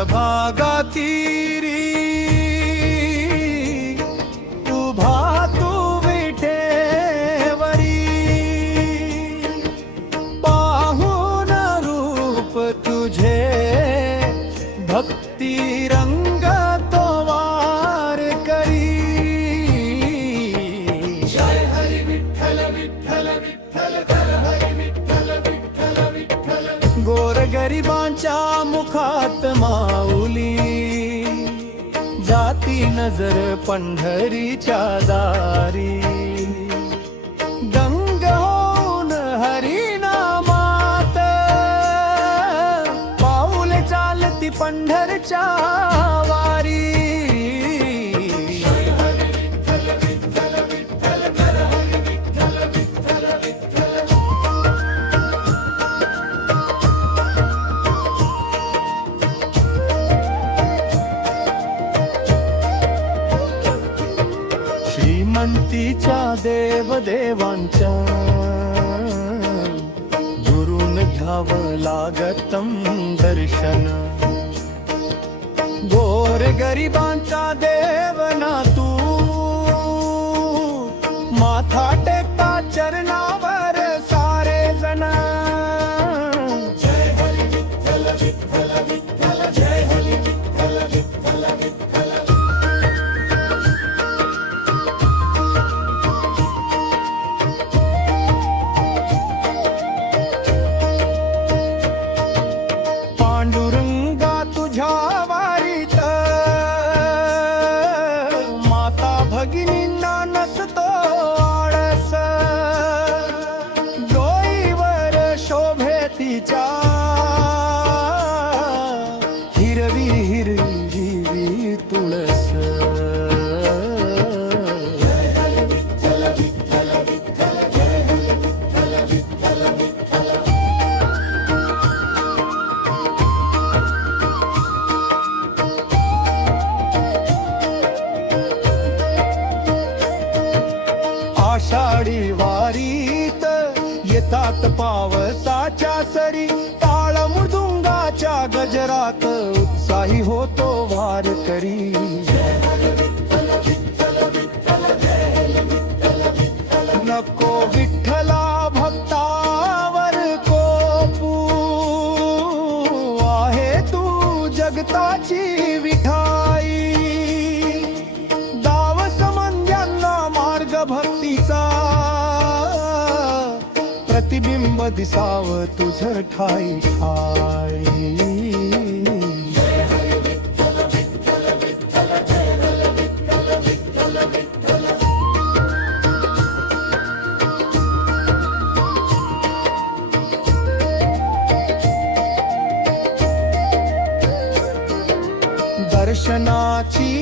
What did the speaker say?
चंद्रभागातीरी उभा तू विठेवरी पाहून रूप तुझे भक्ती रंग तो वार करी जय हरी विठ्ठल विठ्ठल विठ्ठल कर हरी विठ्ठल विठ्ठल विठ्ठल गोरगरिबांच्या मुखात माऊली जाती नजर पंढरीच्या दारी दंग होऊन हरिनामात पाऊले चालती पंढरच्या वारी श्रीमंतीच्या देवदेवांच्या गुरून घ्यावं लागतं दर्शन गोर गरिबांचा देव ना तू माथा टेकता चरणावर सारे जण जय हरी विठ्ठल विठ्ठल विठ्ठल जय हरी विठ्ठल विठ्ठल विठ्ठल पांडुरंगा तुझ्या वारीत माता भगिनींना नसतो आळस डोईवर शोभे तिच्या हिरवी हिरवी तुळस जय हरी विठ्ठल विठ्ठल विठ्ठल जय हरी विठ्ठल विठ्ठल विठ्ठल आषाढी वारीत येतात पावसाच्या सरी टाळ मृदुंगाच्या गजरात उत्साही होतो वारकरी नको विठ्ठला भक्तावर कोपू आहे तू जगताची विठाई दाव समंध्यांना मार्ग भक्तीचा प्रतिबिंब दिसाव तुझं ठाई ठाई दर्शनाची